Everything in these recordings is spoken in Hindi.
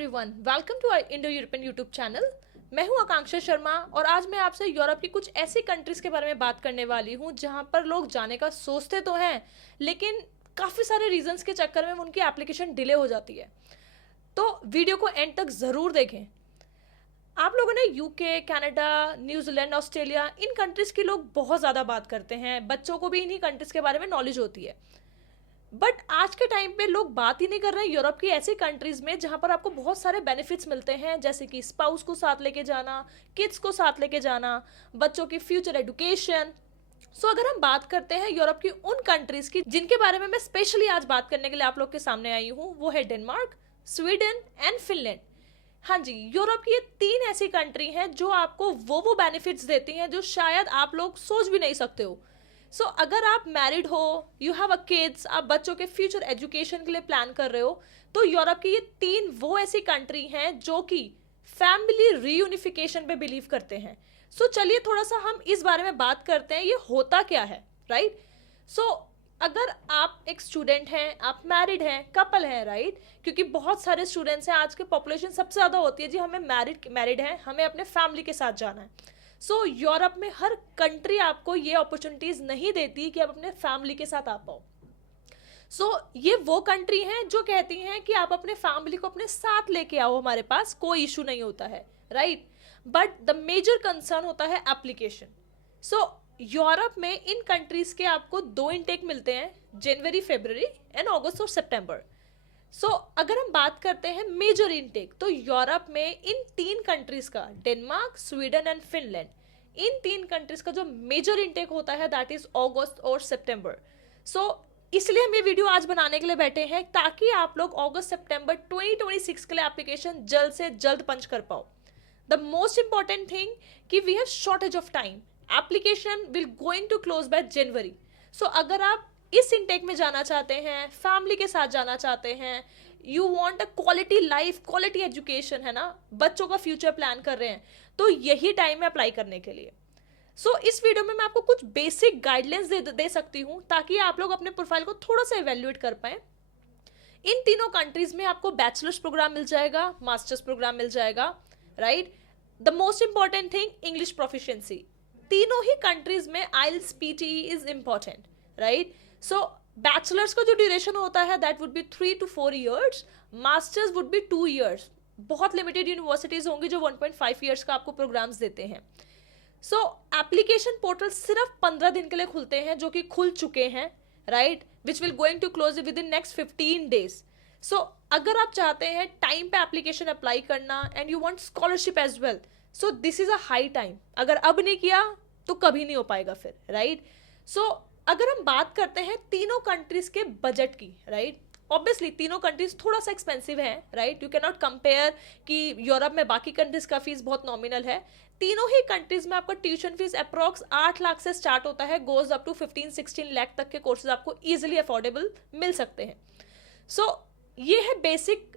Everyone, welcome to Indo European YouTube channel. मैं हूं आकांक्षा शर्मा और आज मैं आपसे यूरोप की कुछ ऐसी कंट्रीज के बारे में बात करने वाली हूं जहां पर लोग जाने का सोचते तो हैं, लेकिन काफ़ी सारे रीजंस के चक्कर में उनकी एप्लीकेशन डिले हो जाती है। तो वीडियो को एंड तक ज़रूर देखें। आप लोगों ने यूके, कनाडा, न्यूजीलैंड, ऑस्ट्रेलिया, इन कंट्रीज़ की लोग बहुत ज़्यादा बात करते हैं। बच्चों को भी इन्हीं कंट्रीज़ के बारे में नॉलेज होती है। बट आज के टाइम पे लोग बात ही नहीं कर रहे हैं यूरोप की ऐसी कंट्रीज में जहां पर आपको बहुत सारे बेनिफिट्स मिलते हैं, जैसे कि स्पाउस को साथ लेके जाना, किड्स को साथ लेके जाना, बच्चों की फ्यूचर एजुकेशन। सो अगर हम बात करते हैं यूरोप की उन कंट्रीज की जिनके बारे में मैं स्पेशली आज बात करने के लिए आप लोग के सामने आई हूँ, वो है डेनमार्क, स्वीडन एंड फिनलैंड। हाँ जी, यूरोप की ये तीन ऐसी कंट्री हैं जो आपको वो बेनिफिट्स देती हैं जो शायद आप लोग सोच भी नहीं सकते हो। सो अगर आप मैरिड हो, यू हैव अ किड्स, आप बच्चों के फ्यूचर एजुकेशन के लिए प्लान कर रहे हो, तो यूरोप की ये तीन वो ऐसी कंट्री हैं जो कि फैमिली रीयूनिफिकेशन पे बिलीव करते हैं। सो चलिए थोड़ा सा हम इस बारे में बात करते हैं, ये होता क्या है, राइट? सो अगर आप एक स्टूडेंट हैं, आप मैरिड हैं, कपल हैं, राइट? क्योंकि बहुत सारे स्टूडेंट्स हैं, आज के पॉपुलेशन सबसे ज़्यादा होती है जी, हमें मैरिड हैं, हमें अपने फैमिली के साथ जाना है। सो यूरोप में हर कंट्री आपको ये अपॉर्चुनिटीज नहीं देती कि आप अपने फैमिली के साथ आ पाओ। ये वो कंट्री हैं जो कहती हैं कि आप अपने फैमिली को अपने साथ लेके आओ, हमारे पास कोई इशू नहीं होता है, right? But the major concern होता है एप्लीकेशन। यूरोप में इन कंट्रीज के आपको दो इनटेक मिलते हैं, जनवरी, फरवरी एंड अगस्त और सितंबर। अगर हम बात करते हैं मेजर इनटेक, तो यूरोप में इन तीन कंट्रीज का, डेनमार्क, स्वीडन एंड फिनलैंड, इन तीन कंट्रीज का जो मेजर इनटेक होता है दैट इज अगस्त और सितंबर। इसलिए हम ये वीडियो आज बनाने के लिए बैठे हैं ताकि आप लोग अगस्त सितंबर 2026 के लिए एप्लीकेशन जल्द से जल्द पंच कर पाओ। द मोस्ट इंपॉर्टेंट थिंग कि we have shortage of time, application will going to close by January. अगर आप इस इनटेक में जाना चाहते हैं, फैमिली के साथ जाना चाहते हैं, you want a quality life, quality education, है ना, बच्चों का फ्यूचर प्लान कर रहे हैं, तो यही टाइम है अप्लाई करने के लिए। इस वीडियो में मैं आपको कुछ बेसिक गाइडलाइंस दे सकती हूँ ताकि आप लोग अपने प्रोफाइल को थोड़ा सा इवेल्युएट कर पाए। इन तीनों कंट्रीज में आपको बैचलर्स प्रोग्राम मिल जाएगा, मास्टर्स प्रोग्राम मिल जाएगा, right? The most important thing, English proficiency. तीनों ही कंट्रीज में IELTS PTE is important, right? Bachelors का जो ड्यूरेशन होता है that would be 3 to 4 years, masters would be 2 years। बहुत लिमिटेड यूनिवर्सिटीज होंगी जो 1.5 years का आपको प्रोग्राम्स देते हैं। एप्लीकेशन पोर्टल सिर्फ 15 दिन के लिए खुलते हैं, जो कि खुल चुके हैं, right? Which will going to close within next 15 days। अगर आप चाहते हैं टाइम पे एप्लीकेशन अप्लाई करना and you want scholarship as well, this is a high time. अगर अब नहीं किया तो कभी नहीं हो पाएगा फिर, राइट? अगर हम बात करते हैं तीनों कंट्रीज के बजट की, राइट? ऑब्वियसली तीनों कंट्रीज थोड़ा सा एक्सपेंसिव है, right? You can not compare कि यूरोप में बाकी कंट्रीज का फीस बहुत नॉमिनल है। तीनों ही कंट्रीज में आपका ट्यूशन फीस अप्रॉक्स 8 लाख से स्टार्ट होता है, गोज अप टू 15-16 लाख तक के कोर्सेज आपको इजिली अफोर्डेबल मिल सकते हैं। ये है basic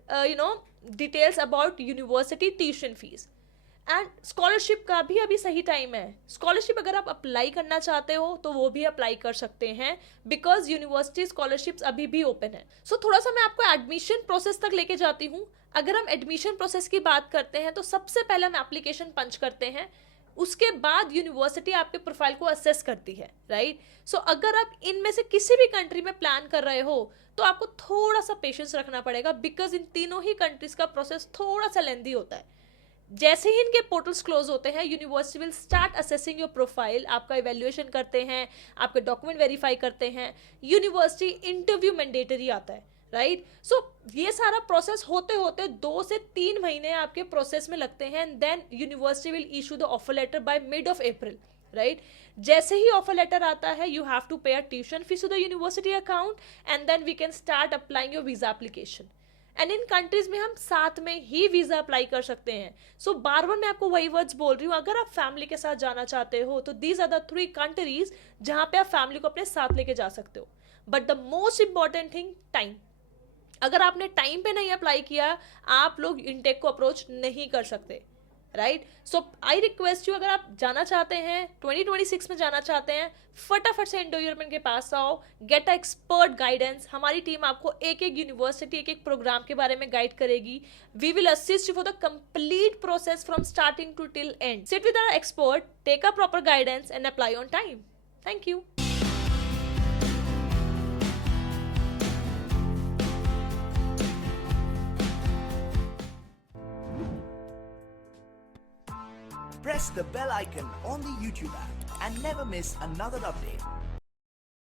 details about university tuition fees. And scholarship का भी अभी सही टाइम है। स्कॉलरशिप अगर आप अप्लाई करना चाहते हो तो वो भी अप्लाई कर सकते हैं, बिकॉज यूनिवर्सिटी स्कॉलरशिप्स अभी भी ओपन है। थोड़ा सा मैं आपको एडमिशन प्रोसेस तक लेके जाती हूँ। अगर हम एडमिशन प्रोसेस की बात करते हैं तो सबसे पहले हम एप्लीकेशन पंच करते हैं, उसके बाद यूनिवर्सिटी आपके प्रोफाइल को असेस करती है, राइट? अगर आप इनमें से किसी भी कंट्री में प्लान कर रहे हो तो आपको थोड़ा सा पेशेंस रखना पड़ेगा, बिकॉज इन तीनों ही कंट्रीज का प्रोसेस थोड़ा सा लेंदी होता है। जैसे ही इनके पोर्टल्स क्लोज होते हैं, university will start assessing your profile, आपका इवेल्युएशन करते हैं, आपके डॉक्यूमेंट वेरीफाई करते हैं, यूनिवर्सिटी इंटरव्यू मैंडेटरी आता है, राइट? ये सारा प्रोसेस होते होते 2 से 3 महीने आपके प्रोसेस में लगते हैं, and then university will issue the offer letter by mid of April, right? जैसे ही ऑफर लेटर आता है, you have to pay a tuition fees to the university account and then we can start applying your visa application. And in countries में हम साथ में ही वीजा अप्लाई कर सकते हैं। बार बार मैं आपको वही वर्ड्स बोल रही हूँ, अगर आप फैमिली के साथ जाना चाहते हो तो दीज आर द 3 कंट्रीज जहां पे आप फैमिली को अपने साथ लेके जा सकते हो। But the most important thing, time. अगर आपने टाइम पे नहीं अप्लाई किया, आप लोग इनटेक को अप्रोच नहीं कर सकते, right? So I request you, अगर आप जाना चाहते हैं 2026 में जाना चाहते हैं, फटाफट से इंडो यूरोपियन के पास आओ, गेट अ एक्सपर्ट गाइडेंस। हमारी टीम आपको एक एक यूनिवर्सिटी, एक एक प्रोग्राम के बारे में गाइड करेगी। We will assist you for the complete process from starting to till end. Sit with our expert, take a proper guidance and apply on time. Thank you. Press the bell icon on the YouTube app and never miss another update.